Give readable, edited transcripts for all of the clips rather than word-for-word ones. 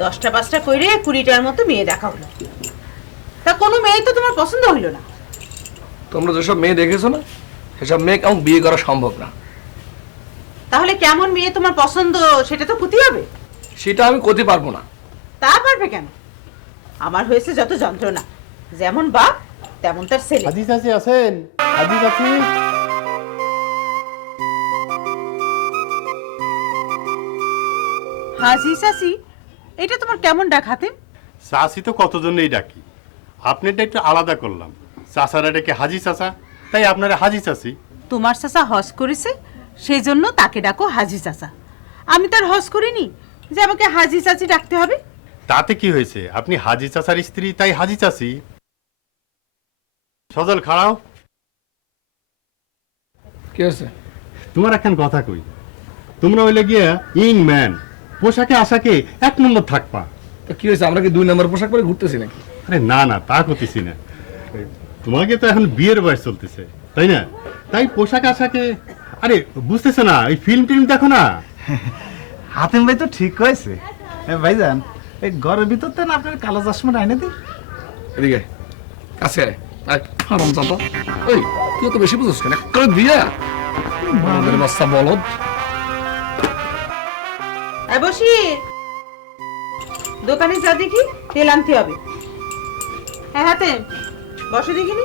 10টা 5টা কইরে 20টার মতো মেয়ে দেখা হলো, তা কোনো মেয়ে তো তোমার পছন্দ হইলো না। তোমরা যেসব মেয়ে দেখেছো না, সেসব মেয়ে কেমন বিয়ে করা সম্ভব না। তাহলে কেমন মেয়ে তোমার পছন্দ সেটা তো ক্ষতি হবে। সেটা আমি করতে পারবো না। তা পারবে কেন? আমার হয়েছে যত যন্ত্রণা, যেমন বাপ তেমন তার ছেলে। হাজি চাচি আছেন? হাজি চাচি, হাজি চাচি, এটা তোমার কেমন ডাক হাতেম? চাচি তো কতজনেই ডাকি, আপনারটা একটু আলাদা করলাম। চাচারা ডেকে হাজি চাচা, তাই আপনারা হাজি চাচি। তোমার চাচা হজ করেছে, সেই জন্য তাকে ডাকো হাজি চাচা। আমি তো আর হজ করিনি যে আমাকে হাজি চাচি ডাকতে হবে। তাতে কি হয়েছে, আপনি হাজি চাচার স্ত্রী, তাই হাজি চাচি। সজল খাড়াও। কি আছে? তোমার এখন কথা কই, তোমরা হইলে গিয়া ইং ম্যান, পোশাকে আশাকে 1 নম্বর থাকবা। তো কি হয়েছে, আমরা কি 2 নম্বর পোশাক পরে ঘুরতেছি নাকি? আরে না না, তা করতেছি না। তোমাকে তো এখন বিয়ের বয়স চলতেছে, তাই না? তাই পোশাক আশাকে, আরে বুঝতেছো না, এই ফিল্ম টিল্ম দেখো না। হাতিম ভাই তো ঠিক কয়েছে। ভাইজান, এই ঘরের ভিতর তো আপনার কালো চশমাটা আইনে দিই। এদিকে কাছে আয়। আয়, হারাম জাদা। এই, তুই তো বেশি বুঝছিস কেন? করে দিয়া আমাদের বাচ্চা বলদ। বসি, দোকানে যা দেখি তেল আনতে হবে। হ্যাঁ হাতে বসে দেখিনি।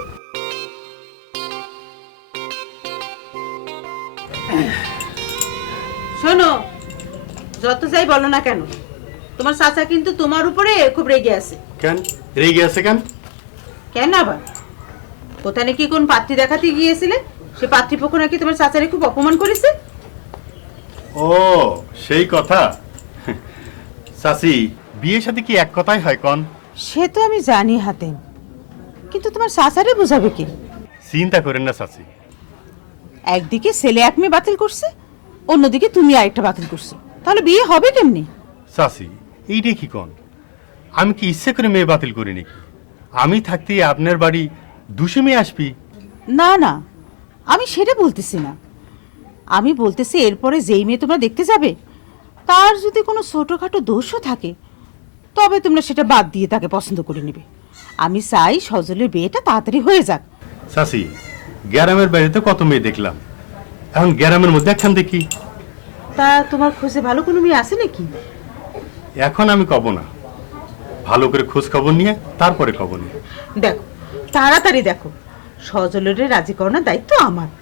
শোনো, যত যাই বলো না কেন, তোমার চাচা কিন্তু তোমার উপরে খুব রেগে আছে। কেন রেগে আছে কেন? কেন আবার? কোথায় নাকি কোন পাত্রী দেখাতে গিয়েছিলে, সে পাত্রীপক্ষ নাকি তোমার চাচারে খুব অপমান করেছে। ও সেই কথা। চাচি, বিয়ের সাথে কি এক কথাই হয় কন? সে তো আমি জানি হাতেম, কিন্তু তোমার চাচারে বুঝাবে কি? চিন্তা করেন না চাচি। একদিকে ছেলে 1 মেয়ে বাতিল করছে, অন্যদিকে তুমি আরেকটা বাতিল করছো, তাহলে বিয়ে হবে কেমনি? চাচি, এইটা কি কন? আমি কি ইচ্ছে করে মেয়ে বাতিল করি নাকি? আমি থাকতে আপনার বাড়ি 200 মেয়ে আসবি? না না, আমি সেটা বলতেছি না। আমি বলতেছি এরপরে যেই মেয়ে তোমরা দেখতে যাবে, তার যদি কোনো ছোটখাটো দোষও থাকে, তবে তোমরা সেটা বাদ দিয়ে তাকে পছন্দ করে নেবে। আমি চাই সজলের বিয়েটা তাড়াতাড়ি হয়ে যাক। চাচি, গ্রামের বাড়িতে কত মেয়ে দেখলাম, এখন গ্রামের মধ্যে একখান দেখি। তা তোমার খোঁজে ভালো কোনো মেয়ে আছে নাকি? এখন আমি কব না, ভালো করে খোঁজ খবর নিয়ে তারপরে কব নিয়ে। দেখো, তাড়াতাড়ি দেখো, সজলের রাজি করানোর দায়িত্ব আমার।